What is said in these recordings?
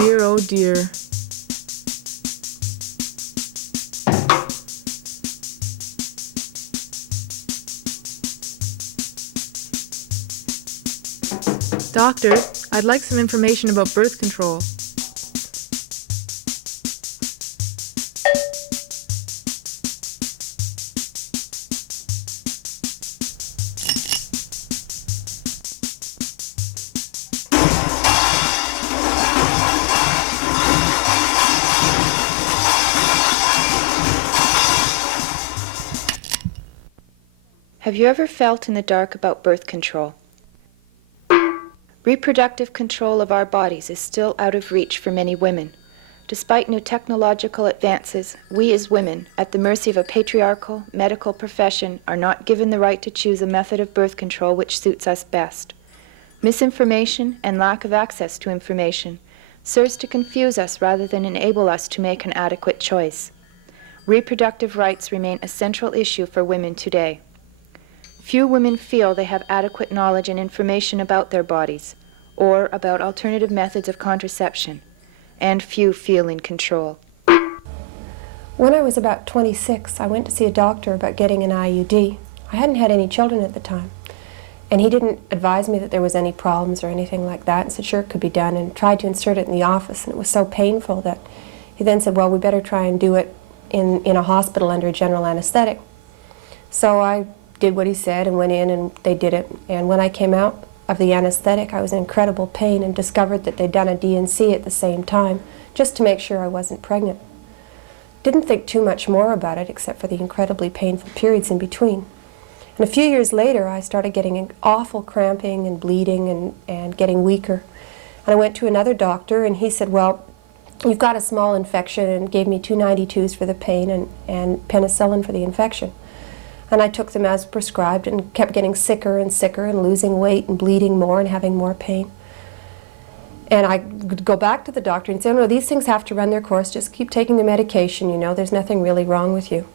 dear, oh dear. Doctor, I'd like some information about birth control. Have you ever felt in the dark about birth control? Reproductive control of our bodies is still out of reach for many women. Despite new technological advances, we as women, at the mercy of a patriarchal medical profession, are not given the right to choose a method of birth control which suits us best. Misinformation and lack of access to information serves to confuse us rather than enable us to make an adequate choice. Reproductive rights remain a central issue for women today. Few women feel they have adequate knowledge and information about their bodies or about alternative methods of contraception, and few feel in control. When I was about 26, I went to see a doctor about getting an IUD. I hadn't had any children at the time, and he didn't advise me that there was any problems or anything like that, and said sure it could be done, and tried to insert it in the office, and it was so painful that he then said, well, we better try and do it in a hospital under general anesthetic. So I did what he said and went in and they did it. And when I came out of the anesthetic, I was in incredible pain and discovered that they'd done a D&C at the same time, just to make sure I wasn't pregnant. Didn't think too much more about it except for the incredibly painful periods in between. And a few years later, I started getting awful cramping and bleeding and getting weaker. And I went to another doctor and he said, well, you've got a small infection, and gave me 292s for the pain and penicillin for the infection. And I took them as prescribed and kept getting sicker and sicker and losing weight and bleeding more and having more pain. And I would go back to the doctor and say, oh, no, these things have to run their course. Just keep taking the medication, you know, there's nothing really wrong with you.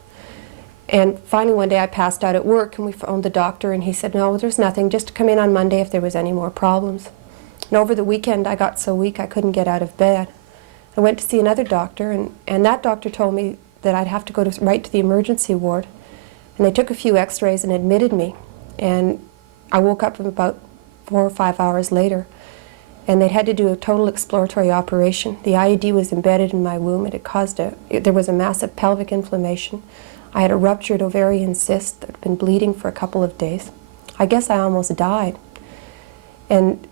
And finally one day I passed out at work and we phoned the doctor and he said, no, there's nothing, just come in on Monday if there was any more problems. And over the weekend I got so weak I couldn't get out of bed. I went to see another doctor and that doctor told me that I'd have to go right to the emergency ward. And they took a few x-rays and admitted me. And I woke up about 4 or 5 hours later, and they'd had to do a total exploratory operation. The IUD was embedded in my womb. It had caused there was a massive pelvic inflammation. I had a ruptured ovarian cyst that had been bleeding for a couple of days. I guess I almost died. And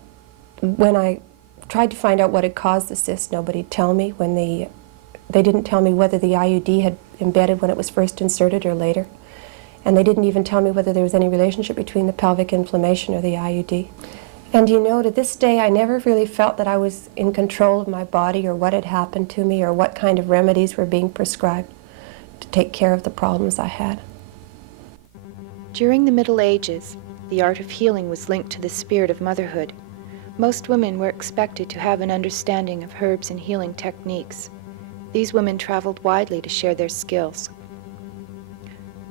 when I tried to find out what had caused the cyst, nobody'd tell me. When they didn't tell me whether the IUD had embedded when it was first inserted or later. And they didn't even tell me whether there was any relationship between the pelvic inflammation or the IUD. And you know, to this day, I never really felt that I was in control of my body or what had happened to me or what kind of remedies were being prescribed to take care of the problems I had. During the Middle Ages, the art of healing was linked to the spirit of motherhood. Most women were expected to have an understanding of herbs and healing techniques. These women traveled widely to share their skills.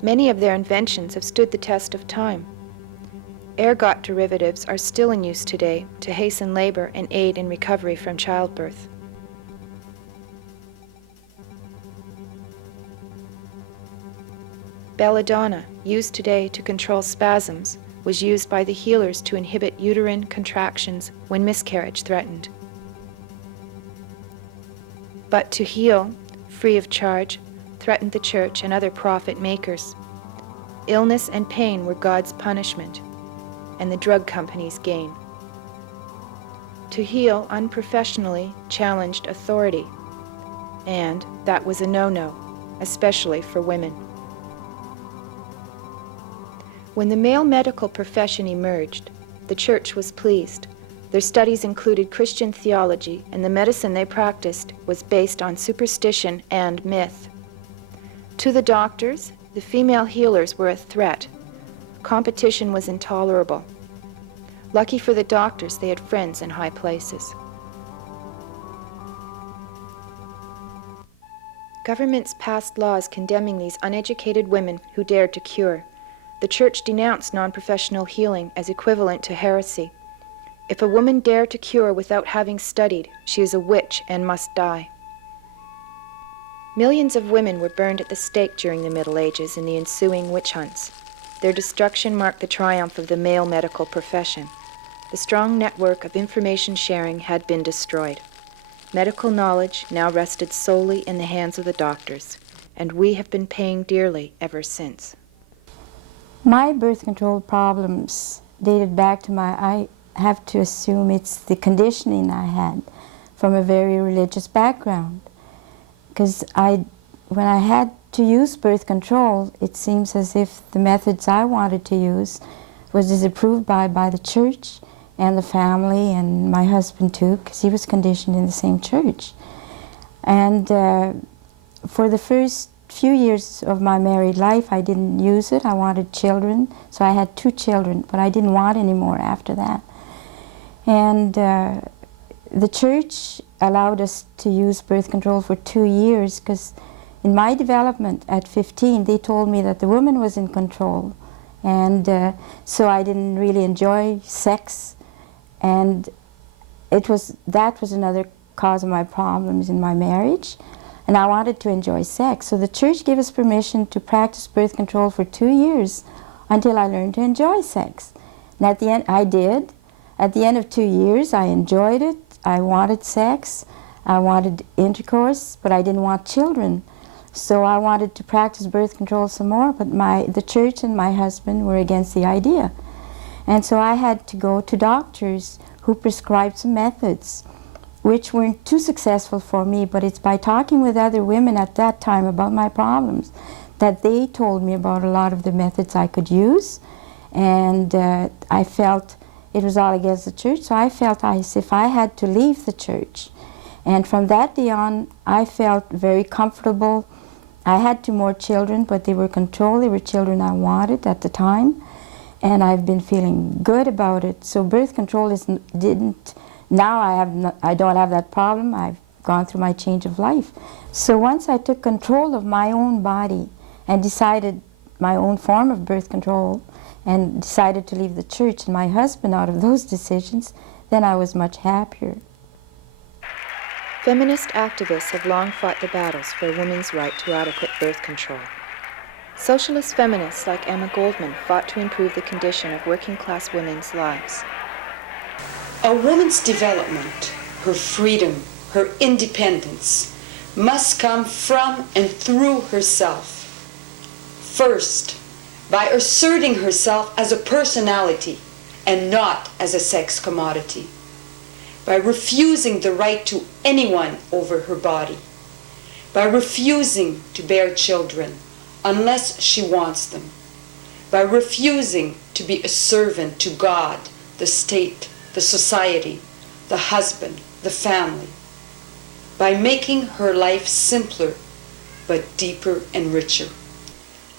Many of their inventions have stood the test of time. Ergot derivatives are still in use today to hasten labor and aid in recovery from childbirth. Belladonna, used today to control spasms, was used by the healers to inhibit uterine contractions when miscarriage threatened. But to heal, free of charge, threatened the church and other profit makers. Illness and pain were God's punishment, and the drug companies' gain. To heal unprofessionally challenged authority, and that was a no-no, especially for women. When the male medical profession emerged, the church was pleased. Their studies included Christian theology, and the medicine they practiced was based on superstition and myth. To the doctors, the female healers were a threat. Competition was intolerable. Lucky for the doctors, they had friends in high places. Governments passed laws condemning these uneducated women who dared to cure. The church denounced non-professional healing as equivalent to heresy. If a woman dare to cure without having studied, she is a witch and must die. Millions of women were burned at the stake during the Middle Ages in the ensuing witch hunts. Their destruction marked the triumph of the male medical profession. The strong network of information sharing had been destroyed. Medical knowledge now rested solely in the hands of the doctors, and we have been paying dearly ever since. My birth control problems dated back to I have to assume it's the conditioning I had from a very religious background. Because when I had to use birth control, it seems as if the methods I wanted to use was disapproved by the church and the family, and my husband too, because he was conditioned in the same church. And for the first few years of my married life, I didn't use it. I wanted children, so I had 2 children, but I didn't want any more after that. And the church allowed us to use birth control for 2 years, because in my development at 15, they told me that the woman was in control. And so I didn't really enjoy sex. And that was another cause of my problems in my marriage. And I wanted to enjoy sex. So the church gave us permission to practice birth control for 2 years until I learned to enjoy sex. And at the end, I did. At the end of 2 years, I enjoyed it. I wanted sex. I wanted intercourse, but I didn't want children. So I wanted to practice birth control some more, but the church and my husband were against the idea. And so I had to go to doctors who prescribed some methods, which weren't too successful for me, but it's by talking with other women at that time about my problems that they told me about a lot of the methods I could use. And I felt it was all against the church, so I felt as if I had to leave the church. And from that day on, I felt very comfortable. I had 2 more children, but they were controlled. They were children I wanted at the time. And I've been feeling good about it. So birth control now I don't have that problem. I've gone through my change of life. So once I took control of my own body and decided my own form of birth control and decided to leave the church and my husband out of those decisions, then I was much happier. Feminist activists have long fought the battles for a woman's right to adequate birth control. Socialist feminists like Emma Goldman fought to improve the condition of working-class women's lives. A woman's development, her freedom, her independence, must come from and through herself. First, by asserting herself as a personality and not as a sex commodity. By refusing the right to anyone over her body. By refusing to bear children unless she wants them. By refusing to be a servant to God, the state, the society, the husband, the family. By making her life simpler, but deeper and richer.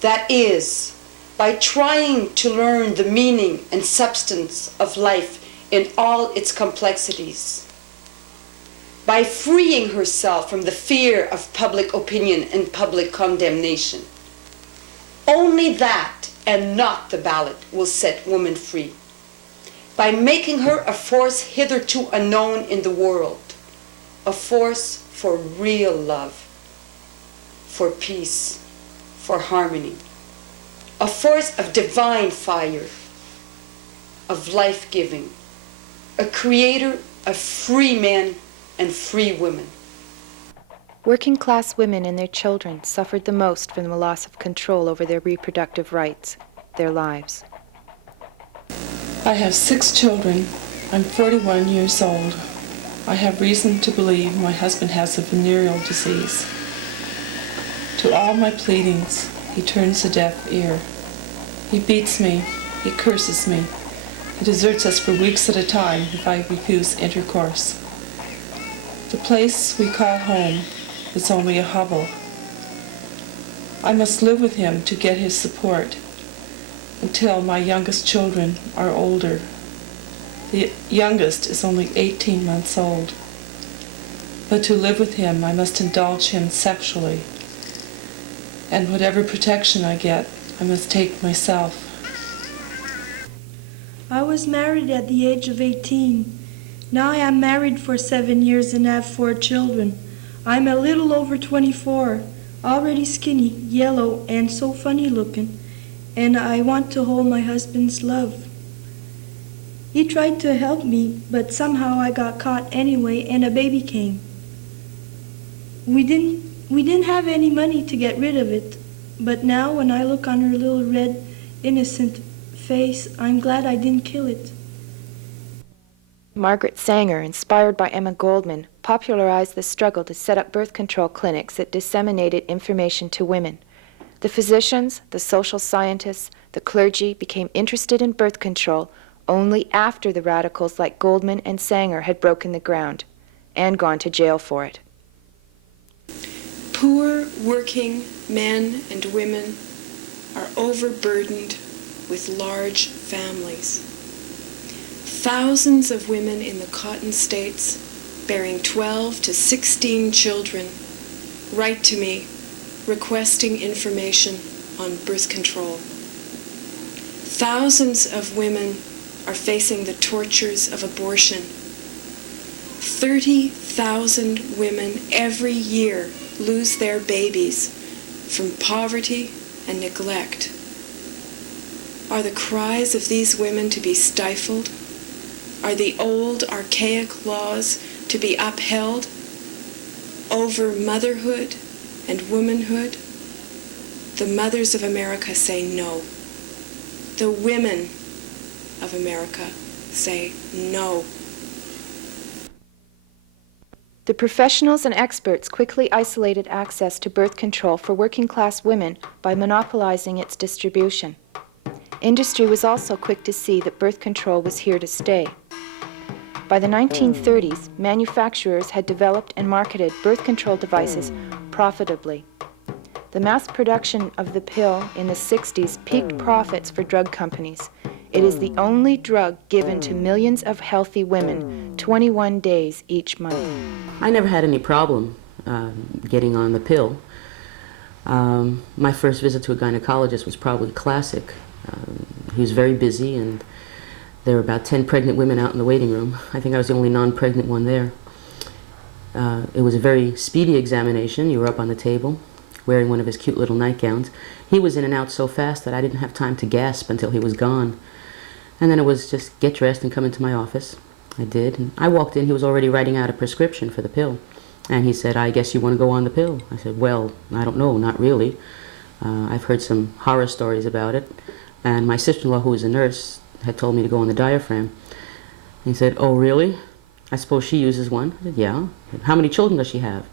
That is, by trying to learn the meaning and substance of life in all its complexities. By freeing herself from the fear of public opinion and public condemnation. Only that and not the ballot will set women free. By making her a force hitherto unknown in the world, a force for real love, for peace, for harmony, a force of divine fire, of life-giving, a creator of free men and free women. Working-class women and their children suffered the most from the loss of control over their reproductive rights, their lives. I have 6 children. I'm 41 years old. I have reason to believe my husband has a venereal disease. To all my pleadings, he turns a deaf ear. He beats me, he curses me. He deserts us for weeks at a time if I refuse intercourse. The place we call home is only a hovel. I must live with him to get his support until my youngest children are older. The youngest is only 18 months old. But to live with him, I must indulge him sexually. And whatever protection I get, I must take myself. I was married at the age of 18. Now I am married for 7 years and have 4 children. I'm a little over 24, already skinny, yellow, and so funny looking, and I want to hold my husband's love. He tried to help me, but somehow I got caught anyway and a baby came. We didn't have any money to get rid of it, but now when I look on her little red, innocent face, I'm glad I didn't kill it. Margaret Sanger, inspired by Emma Goldman, popularized the struggle to set up birth control clinics that disseminated information to women. The physicians, the social scientists, the clergy became interested in birth control only after the radicals like Goldman and Sanger had broken the ground and gone to jail for it. Poor working men and women are overburdened with large families. Thousands of women in the Cotton States, bearing 12 to 16 children, write to me requesting information on birth control. Thousands of women are facing the tortures of abortion. 30,000 women every year lose their babies from poverty and neglect. Are the cries of these women to be stifled? Are the old, archaic laws to be upheld over motherhood and womanhood? The mothers of America say no. The women of America say no. The professionals and experts quickly isolated access to birth control for working-class women by monopolizing its distribution. Industry was also quick to see that birth control was here to stay. By the 1930s, manufacturers had developed and marketed birth control devices profitably. The mass production of the pill in the 60s peaked profits for drug companies. It is the only drug given to millions of healthy women 21 days each month. I never had any problem getting on the pill. My first visit to a gynecologist was probably classic. He was very busy, and there were about 10 pregnant women out in the waiting room. I think I was the only non-pregnant one there. It was a very speedy examination. You were up on the table, wearing one of his cute little nightgowns. He was in and out so fast that I didn't have time to gasp until he was gone. And then it was just get dressed and come into my office. I did. And I walked in, he was already writing out a prescription for the pill. And he said, "I guess you want to go on the pill." I said, "Well, I don't know, not really. I've heard some horror stories about it. And my sister-in-law, who was a nurse, had told me to go on the diaphragm." He said, "Oh, really? I suppose she uses one?" I said, "Yeah." "How many children does she have?"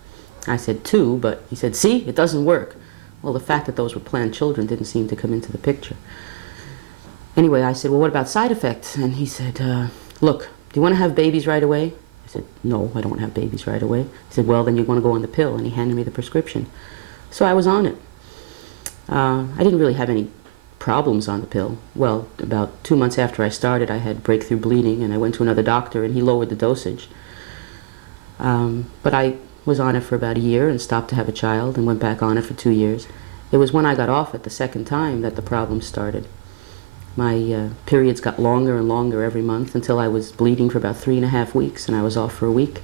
I said, "2, but," he said, "see, it doesn't work." Well, the fact that those were planned children didn't seem to come into the picture. Anyway, I said, "Well, what about side effects?" And he said, "Look, do you want to have babies right away?" I said, "No, I don't want to have babies right away." He said, "Well, then you want to go on the pill." And he handed me the prescription. So I was on it. I didn't really have any problems on the pill. Well, about 2 months after I started, I had breakthrough bleeding, and I went to another doctor, and he lowered the dosage. But I was on it for about a year and stopped to have a child and went back on it for 2 years. It was when I got off it the second time that the problems started. My periods got longer and longer every month until I was bleeding for about 3.5 weeks, and I was off for a week.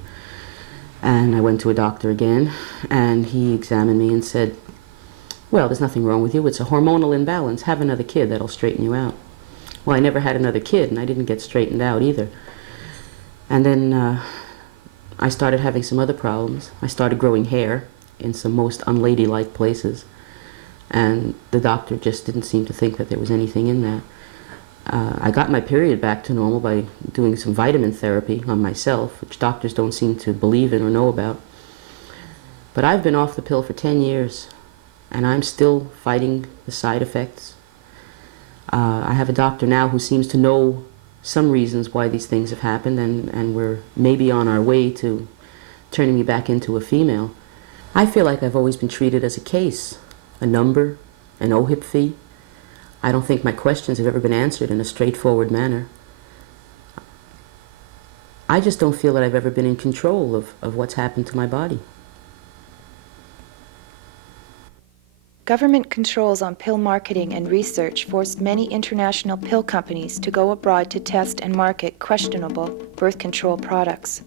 And I went to a doctor again, and he examined me and said, "Well, there's nothing wrong with you. It's a hormonal imbalance. Have another kid. That'll straighten you out." Well, I never had another kid, and I didn't get straightened out either. And then I started having some other problems. I started growing hair in some most unladylike places, and the doctor just didn't seem to think that there was anything in that. I got my period back to normal by doing some vitamin therapy on myself, which doctors don't seem to believe in or know about. But I've been off the pill for 10 years, and I'm still fighting the side effects. I have a doctor now who seems to know some reasons why these things have happened, and we're maybe on our way to turning me back into a female. I feel like I've always been treated as a case, a number, an OHIP fee. I don't think my questions have ever been answered in a straightforward manner. I just don't feel that I've ever been in control of what's happened to my body. Government controls on pill marketing and research forced many international pill companies to go abroad to test and market questionable birth control products.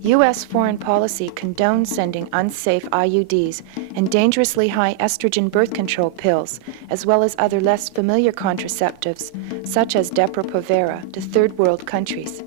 U.S. foreign policy condones sending unsafe IUDs and dangerously high estrogen birth control pills, as well as other less familiar contraceptives, such as Depo-Provera, to third world countries.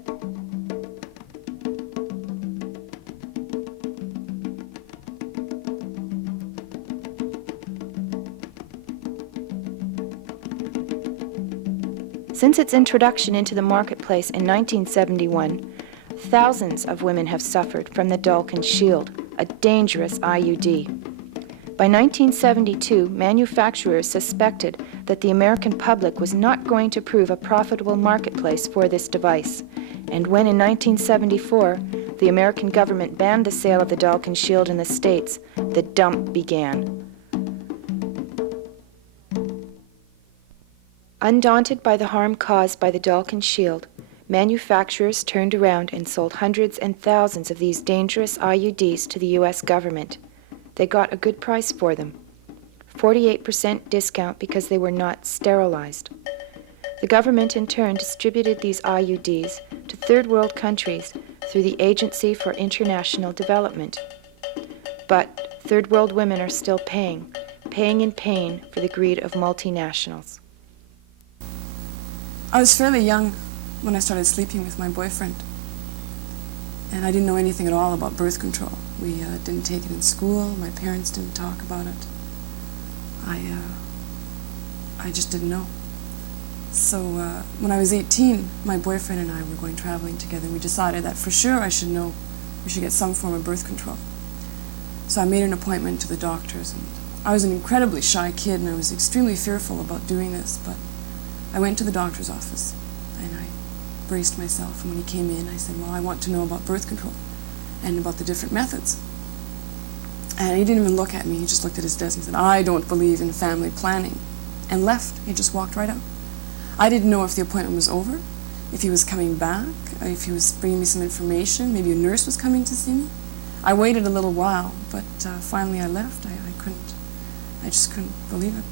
Since its introduction into the marketplace in 1971, thousands of women have suffered from the Dalkin Shield, a dangerous IUD. By 1972, manufacturers suspected that the American public was not going to prove a profitable marketplace for this device. And when in 1974, the American government banned the sale of the Dalkin Shield in the States, the dump began. Undaunted by the harm caused by the Dalkin Shield, manufacturers turned around and sold hundreds and thousands of these dangerous IUDs to the U.S. government. They got a good price for them, 48% discount because they were not sterilized. The government in turn distributed these IUDs to third world countries through the Agency for International Development. But third world women are still paying in pain for the greed of multinationals. I was fairly young when I started sleeping with my boyfriend, and I didn't know anything at all about birth control. We didn't take it in school. My parents didn't talk about it. I just didn't know. So when I was 18, my boyfriend and I were going traveling together. We decided that for sure I should know we should get some form of birth control. So I made an appointment to the doctors, and I was an incredibly shy kid, and I was extremely fearful about doing this, but I went to the doctor's office, and I braced myself, and when he came in, I said, well, I want to know about birth control and about the different methods. And he didn't even look at me. He just looked at his desk and said, I don't believe in family planning, and left. He just walked right out. I didn't know if the appointment was over, if he was coming back, if he was bringing me some information, maybe a nurse was coming to see me. I waited a little while, but finally I left. I just couldn't believe it.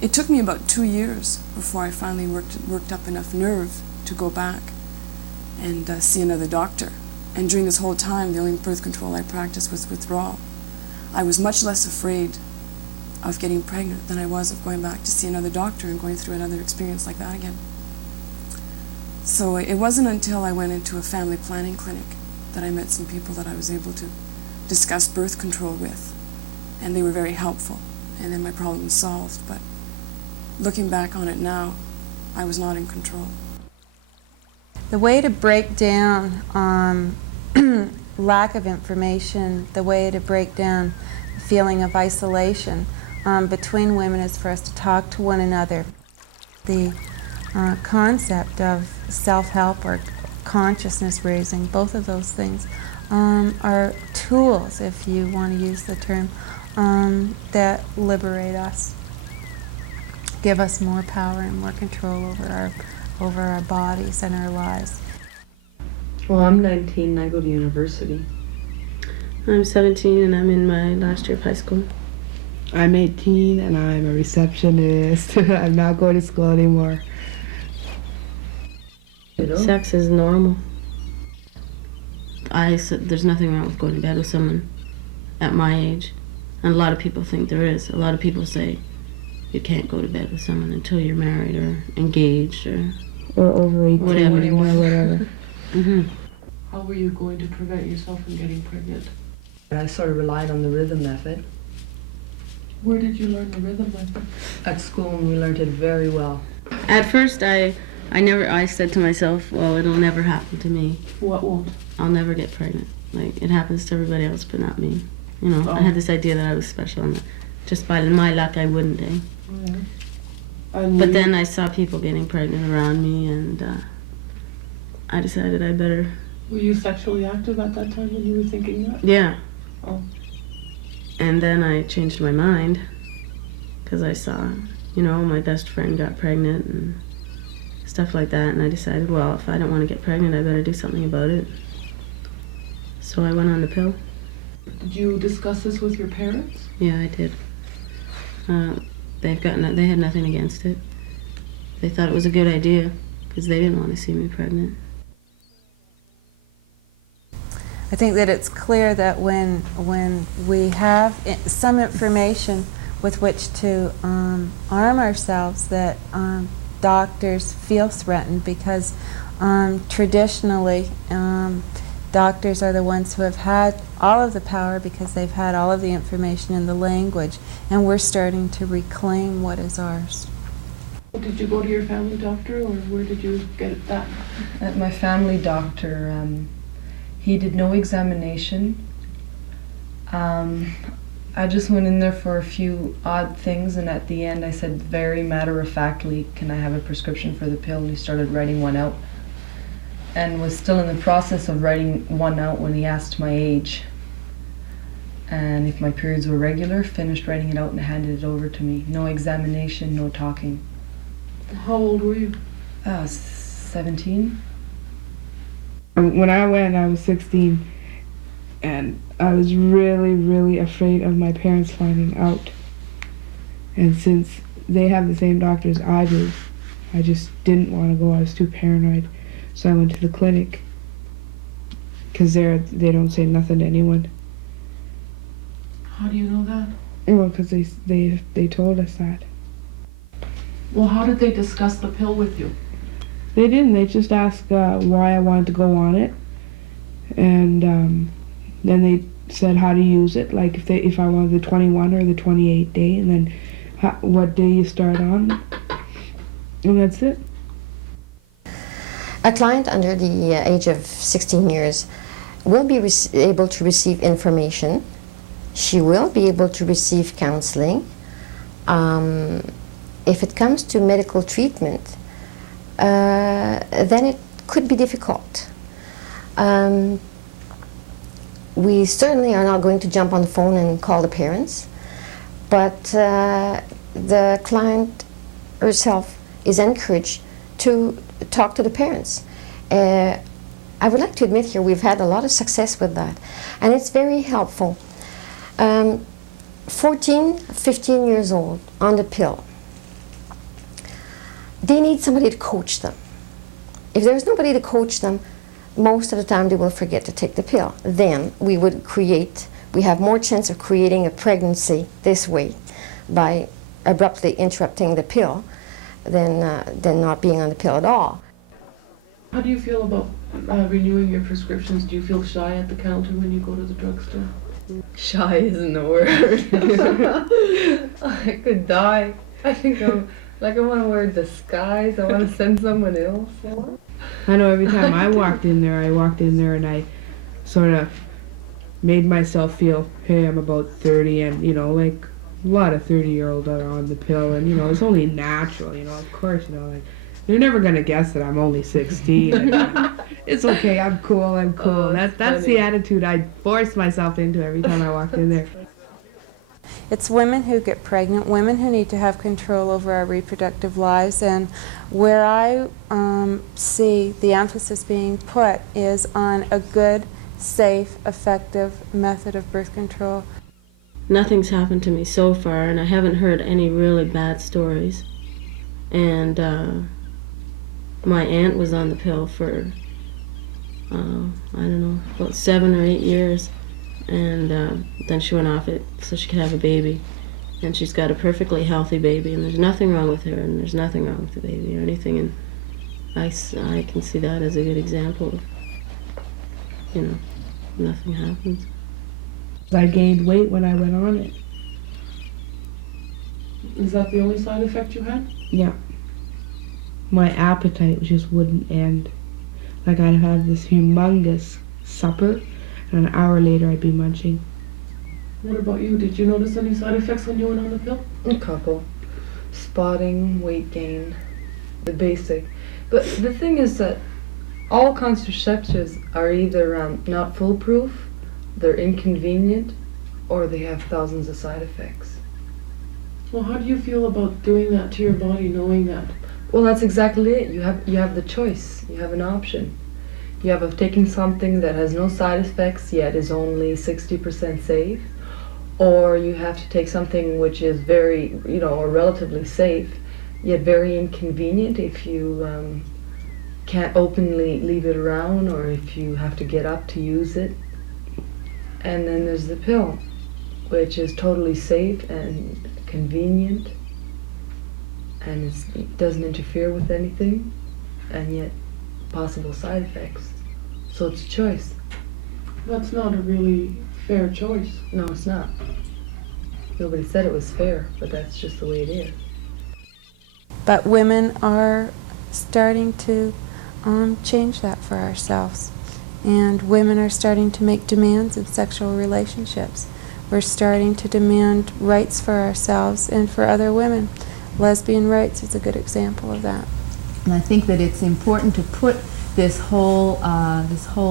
It took me about 2 years before I finally worked up enough nerve to go back and see another doctor. And during this whole time, the only birth control I practiced was withdrawal. I was much less afraid of getting pregnant than I was of going back to see another doctor and going through another experience like that again. So it wasn't until I went into a family planning clinic that I met some people that I was able to discuss birth control with. And they were very helpful. And then my problem was solved. But looking back on it now, I was not in control. The way to break down lack of information, the way to break down the feeling of isolation between women is for us to talk to one another. The concept of self-help or consciousness raising, both of those things are tools, if you want to use the term, that liberate us, give us more power and more control over our bodies and our lives. Well, I'm 19 and I go to university. I'm 17 and I'm in my last year of high school. I'm 18 and I'm a receptionist. I'm not going to school anymore. Sex is normal. There's nothing wrong with going to bed with someone at my age. And a lot of people think there is. A lot of people say you can't go to bed with someone until you're married or engaged or over 18 whatever. Or whatever. Mm-hmm. How were you going to prevent yourself from getting pregnant? I sort of relied on the rhythm method. Where did you learn the rhythm method? At school, and we learned it very well. At first, I said to myself, well, it'll never happen to me. What won't? I'll never get pregnant. Like, it happens to everybody else, but not me. You know, I had this idea that I was special, and just by my luck, I wouldn't, eh? Yeah. But then I saw people getting pregnant around me, and I decided I better... Were you sexually active at that time when you were thinking that? Yeah. Oh. And then I changed my mind, because I saw, you know, my best friend got pregnant and stuff like that, and I decided, well, if I don't want to get pregnant, I better do something about it. So I went on the pill. Did you discuss this with your parents? Yeah, I did. They had nothing against it. They thought it was a good idea because they didn't want to see me pregnant. I think that it's clear that when we have some information with which to arm ourselves, that doctors feel threatened, because traditionally doctors are the ones who have had all of the power because they've had all of the information in the language, and we're starting to reclaim what is ours. Did you go to your family doctor, or where did you get that? At my family doctor, he did no examination. I just went in there for a few odd things, and at the end I said very matter-of-factly, can I have a prescription for the pill? And he started writing one out, and was still in the process of writing one out when he asked my age. And if my periods were regular, finished writing it out and handed it over to me. No examination, no talking. How old were you? 17. When I went, I was 16, and I was really, really afraid of my parents finding out. And since they have the same doctor as I do, I just didn't want to go. I was too paranoid. So I went to the clinic, because they don't say nothing to anyone. How do you know that? Well, because they told us that. Well, how did they discuss the pill with you? They didn't. They just asked why I wanted to go on it, and then they said how to use it, like if I wanted the 21 or the 28 day, and then what day you start on, and that's it. A client under the age of 16 years will be able to receive information. She will be able to receive counseling. If it comes to medical treatment, then it could be difficult. We certainly are not going to jump on the phone and call the parents, but the client herself is encouraged to talk to the parents. I would like to admit here we've had a lot of success with that, and it's very helpful. 14, 15 years old, on the pill. They need somebody to coach them. If there's nobody to coach them, most of the time they will forget to take the pill. Then we have more chance of creating a pregnancy this way by abruptly interrupting the pill than not being on the pill at all. How do you feel about renewing your prescriptions? Do you feel shy at the counter when you go to the drugstore? Shy isn't the word. I could die. I think I want to wear a disguise. I want to send someone else. I know every time I walked in there and I sort of made myself feel, hey, I'm about 30, and like a lot of 30-year-olds are on the pill, and it's only natural, of course, like you're never gonna guess that I'm only 16. It's okay, I'm cool. Oh, that's the attitude I forced myself into every time I walked in there. It's women who get pregnant, women who need to have control over our reproductive lives, and where I see the emphasis being put is on a good, safe, effective method of birth control. Nothing's happened to me so far, and I haven't heard any really bad stories. And my aunt was on the pill for, I don't know, about 7 or 8 years. And then she went off it so she could have a baby. And she's got a perfectly healthy baby, and there's nothing wrong with her, and there's nothing wrong with the baby or anything. And I can see that as a good example of, nothing happens. I gained weight when I went on it. Is that the only side effect you had? Yeah. My appetite just wouldn't end. Like I'd have this humongous supper, and an hour later I'd be munching. What about you? Did you notice any side effects when you went on the pill? A couple. Spotting, weight gain, the basic. But the thing is that all contraceptives are either not foolproof, they're inconvenient, or they have thousands of side effects. Well, how do you feel about doing that to your body, knowing that? Well, that's exactly it. You have the choice. You have an option. You have of taking something that has no side effects yet is only 60% safe, or you have to take something which is very, or relatively safe, yet very inconvenient if you can't openly leave it around, or if you have to get up to use it. And then there's the pill, which is totally safe and convenient, and it doesn't interfere with anything, and yet possible side effects. So it's a choice. That's not a really fair choice. No, it's not. Nobody said it was fair, but that's just the way it is. But women are starting to change that for ourselves. And women are starting to make demands in sexual relationships. We're starting to demand rights for ourselves and for other women. Lesbian rights is a good example of that. And I think that it's important to put this whole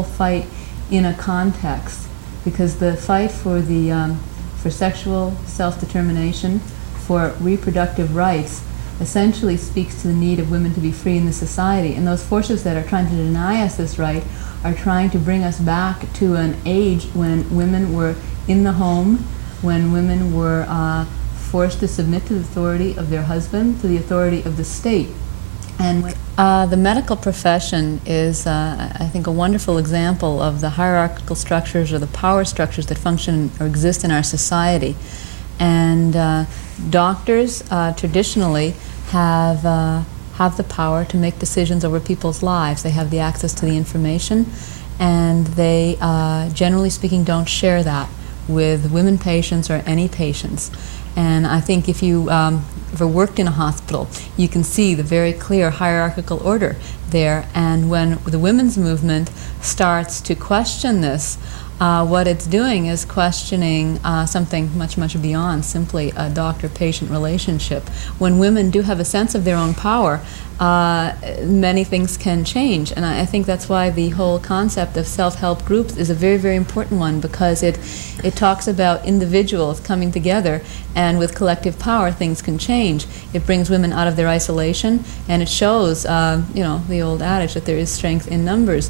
fight in a context, because the fight for sexual self-determination, for reproductive rights, essentially speaks to the need of women to be free in the society. And those forces that are trying to deny us this right are trying to bring us back to an age when women were in the home, when women were forced to submit to the authority of their husband, to the authority of the state. And the medical profession is, I think, a wonderful example of the hierarchical structures or the power structures that function or exist in our society. And doctors traditionally have the power to make decisions over people's lives. They have the access to the information, and they, generally speaking, don't share that with women patients or any patients. And I think if you ever worked in a hospital, you can see the very clear hierarchical order there. And when the women's movement starts to question this, what it's doing is questioning something much, much beyond simply a doctor-patient relationship. When women do have a sense of their own power, many things can change. And I think that's why the whole concept of self-help groups is a very, very important one, because it talks about individuals coming together, and with collective power things can change. It brings women out of their isolation, and it shows, the old adage that there is strength in numbers.